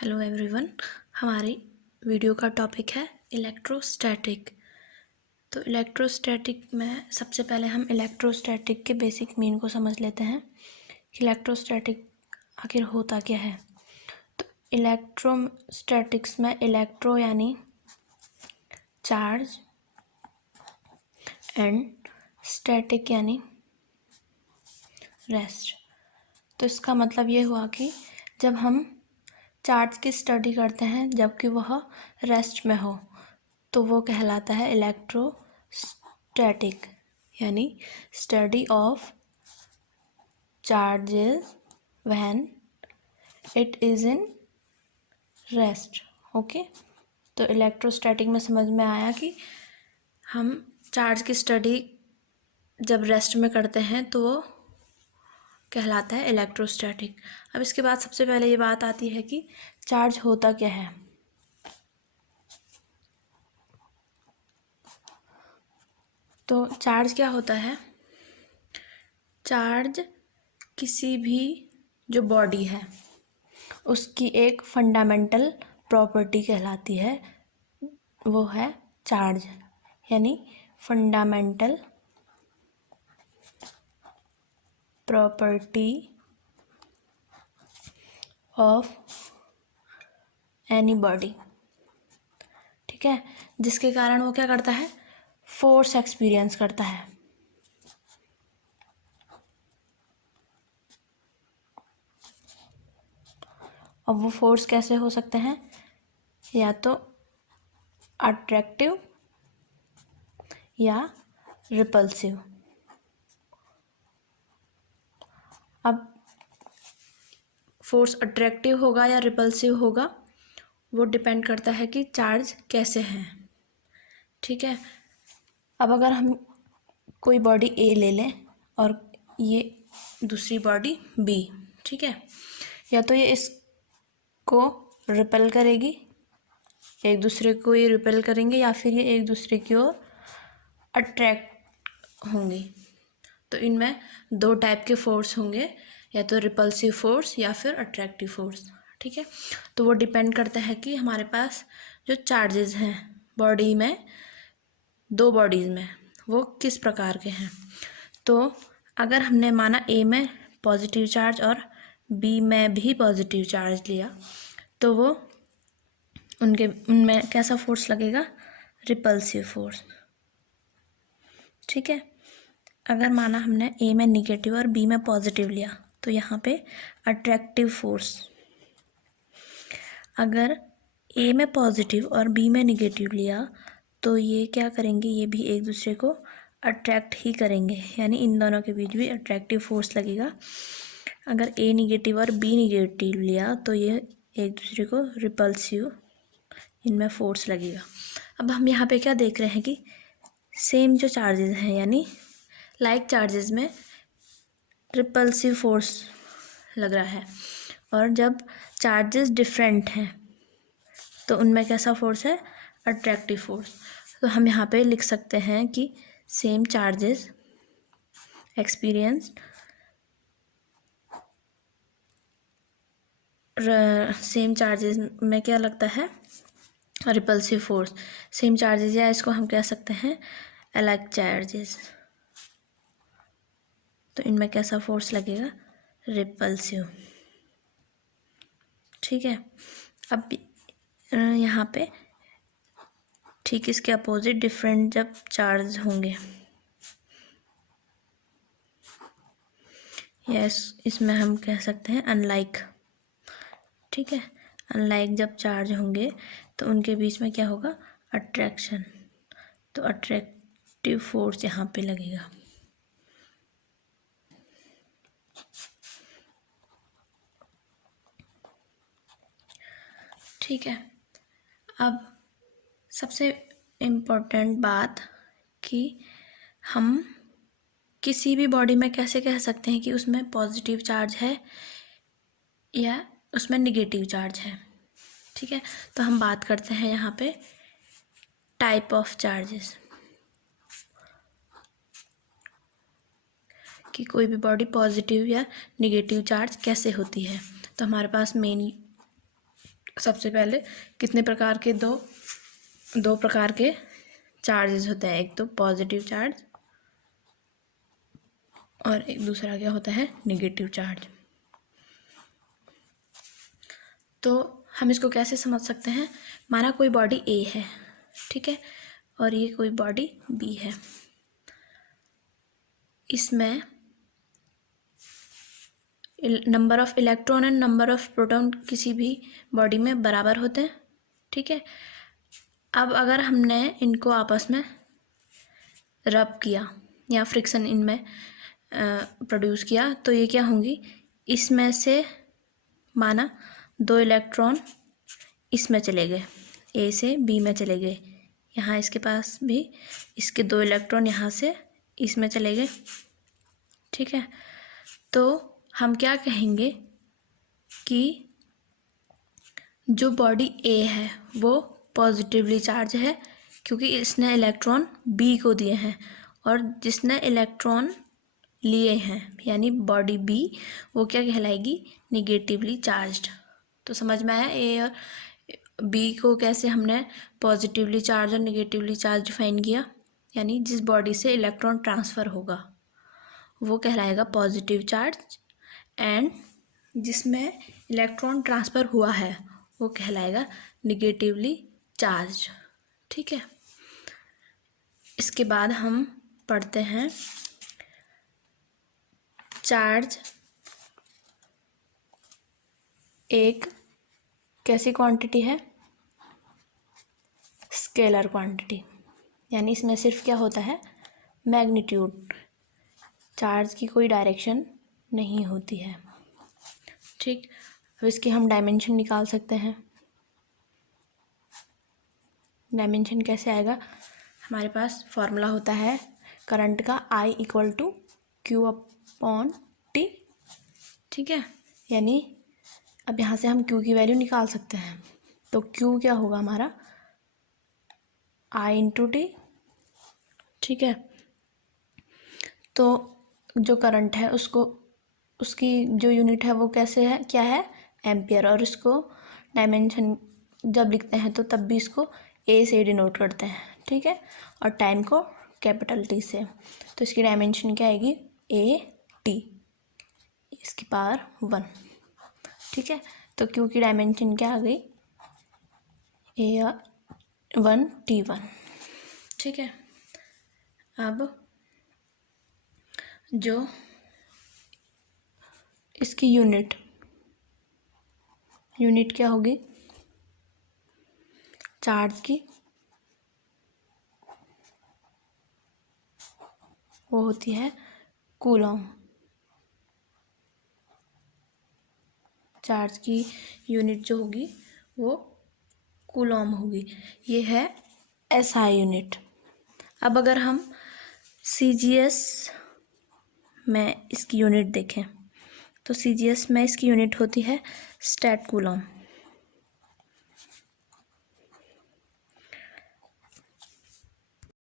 Hello everyone. हमारी video का topic है इलेक्ट्रोस्टैटिक। तो इलेक्ट्रोस्टैटिक में सबसे पहले हम इलेक्ट्रोस्टैटिक के बेसिक मीन को समझ लेते हैं कि इलेक्ट्रोस्टैटिक आखिर होता क्या है। तो इलेक्ट्रोस्टैटिक्स में इलेक्ट्रो यानी चार्ज एंड स्टैटिक यानी रेस्ट। तो इसका मतलब ये हुआ कि जब हम चार्ज की स्टडी करते हैं जबकि वह रेस्ट में हो तो वो कहलाता है इलेक्ट्रोस्टैटिक, यानी study of charges when it is in rest. Okay, तो इलेक्ट्रोस्टैटिक में समझ में आया कि हम चार्ज की स्टडी जब रेस्ट में करते हैं तो वो कहलाता है इलेक्ट्रोस्टैटिक। अब इसके बाद सबसे पहले ये बात आती है कि चार्ज होता क्या है। तो चार्ज क्या होता है? चार्ज किसी भी जो बॉडी है उसकी एक फंडामेंटल प्रॉपर्टी कहलाती है, वो है चार्ज, यानी fundamental property of any body. ठीक है, जिसके कारण वो क्या करता है, फोर्स एक्सपीरियंस करता है। अब वो फोर्स कैसे हो सकते हैं? या तो अट्रैक्टिव या रिपल्सिव। अब फोर्स अट्रैक्टिव होगा या रिपल्सिव होगा वो डिपेंड करता है कि चार्ज कैसे हैं। ठीक है, अब अगर हम कोई बॉडी ए ले लें और ये दूसरी बॉडी बी, ठीक है, या तो ये इसको रिपेल करेगी, एक दूसरे को ये रिपेल करेंगे, या फिर ये एक दूसरे की ओर अट्रैक्ट होंगी। तो इनमें दो टाइप के फोर्स होंगे, या तो रिपल्सिव फोर्स या फिर अट्रैक्टिव फोर्स। ठीक है, तो वो डिपेंड करता है कि हमारे पास जो चार्जेस हैं बॉडी में, दो बॉडीज़ में, वो किस प्रकार के हैं। तो अगर हमने माना ए में पॉजिटिव चार्ज और बी में भी पॉजिटिव चार्ज लिया तो वो उनमें कैसा फोर्स लगेगा? Repulsive force. ठीक है, अगर माना हमने ए में निगेटिव और बी में पॉजिटिव लिया तो यहाँ पे अट्रैक्टिव फोर्स। अगर ए में पॉजिटिव और बी में निगेटिव लिया तो ये क्या करेंगे, ये भी एक दूसरे को अट्रैक्ट ही करेंगे, यानी इन दोनों के बीच भी अट्रैक्टिव फोर्स लगेगा। अगर ए निगेटिव और बी निगेटिव लिया तो ये एक दूसरे को रिपल्सिव, इनमें फोर्स लगेगा। अब हम यहाँ पे क्या देख रहे हैं कि सेम जो चार्जेस हैं यानी लाइक चार्जेस में रिपल्सिव फोर्स लग रहा है, और जब चार्जेस डिफरेंट हैं तो उनमें कैसा फोर्स है? Attractive force. तो हम यहाँ पे लिख सकते हैं कि same charges experience same charges में क्या लगता है? Repulsive force. सेम चार्जेस, या इसको हम कह सकते हैं अलग चार्जेस, तो इनमें कैसा फोर्स लगेगा? रिपल्सिव। ठीक है, अब यहाँ पे ठीक इसके अपोजिट डिफरेंट जब चार्ज होंगे, यस इसमें हम कह सकते हैं अनलाइक। ठीक है, अनलाइक जब चार्ज होंगे तो उनके बीच में क्या होगा? अट्रैक्शन। तो अट्रैक्टिव फोर्स यहाँ पे लगेगा। ठीक है, अब सबसे इम्पोर्टेंट बात कि हम किसी भी बॉडी में कैसे कह सकते हैं कि उसमें पॉजिटिव चार्ज है या उसमें निगेटिव चार्ज है। ठीक है, तो हम बात करते हैं यहाँ पे टाइप ऑफ चार्जेस, कि कोई भी बॉडी पॉजिटिव या निगेटिव चार्ज कैसे होती है। तो हमारे पास मेन सबसे पहले कितने प्रकार के दो प्रकार के चार्जेस होते हैं, एक तो पॉजिटिव चार्ज और एक दूसरा क्या होता है, नेगेटिव चार्ज। तो हम इसको कैसे समझ सकते हैं, माना कोई बॉडी ए है, ठीक है, और ये कोई बॉडी बी है। इसमें number of electron and number of proton किसी भी बॉडी में बराबर होते हैं, ठीक है। अब अगर हमने इनको आपस में रब किया या फ्रिक्शन इनमें प्रोड्यूस किया तो ये क्या होंगी, इसमें से माना 2 इलेक्ट्रॉन इसमें चले गए, ए से बी में चले गए, यहाँ इसके पास भी इसके 2 इलेक्ट्रॉन यहाँ से इसमें चले गए, ठीक है। तो हम क्या कहेंगे कि जो बॉडी ए है वो पॉजिटिवली चार्ज है क्योंकि इसने इलेक्ट्रॉन बी को दिए हैं, और जिसने इलेक्ट्रॉन लिए हैं यानी बॉडी बी वो क्या कहलाएगी, निगेटिवली चार्ज्ड। तो समझ में आया ए और बी को कैसे हमने पॉजिटिवली चार्ज और निगेटिवली चार्ज डिफाइन किया, यानी जिस बॉडी से इलेक्ट्रॉन ट्रांसफ़र होगा वो कहलाएगा पॉजिटिव चार्ज, एंड जिसमें इलेक्ट्रॉन ट्रांसफ़र हुआ है वो कहलाएगा निगेटिवली चार्ज, ठीक है। इसके बाद हम पढ़ते हैं चार्ज एक कैसी क्वांटिटी है, स्केलर क्वांटिटी, यानी इसमें सिर्फ क्या होता है, मैग्नीट्यूड, चार्ज की कोई डायरेक्शन नहीं होती है, ठीक। अब इसकी हम डायमेंशन निकाल सकते हैं। डायमेंशन कैसे आएगा, हमारे पास फॉर्मूला होता है करंट का I = Q/T, ठीक है। यानी अब यहाँ से हम Q की वैल्यू निकाल सकते हैं, तो Q क्या होगा हमारा I × T, ठीक है। तो जो करंट है उसको उसकी जो यूनिट है वो कैसे है, क्या है, एम्पियर, और इसको डायमेंशन जब लिखते हैं तो तब भी इसको ए से डिनोट करते हैं, ठीक है, और टाइम को कैपिटल T से। तो इसकी डायमेंशन क्या आएगी, AT इसकी पावर 1, ठीक है। तो Q की डायमेंशन क्या आ गई, A1T1, ठीक है। अब जो इसकी यूनिट क्या होगी चार्ज की, वो होती है कूलॉम। चार्ज की यूनिट जो होगी वो कूलॉम होगी, ये है SI यूनिट। अब अगर हम CGS में इसकी यूनिट देखें तो CGS में इसकी यूनिट होती है स्टैट कूलॉम।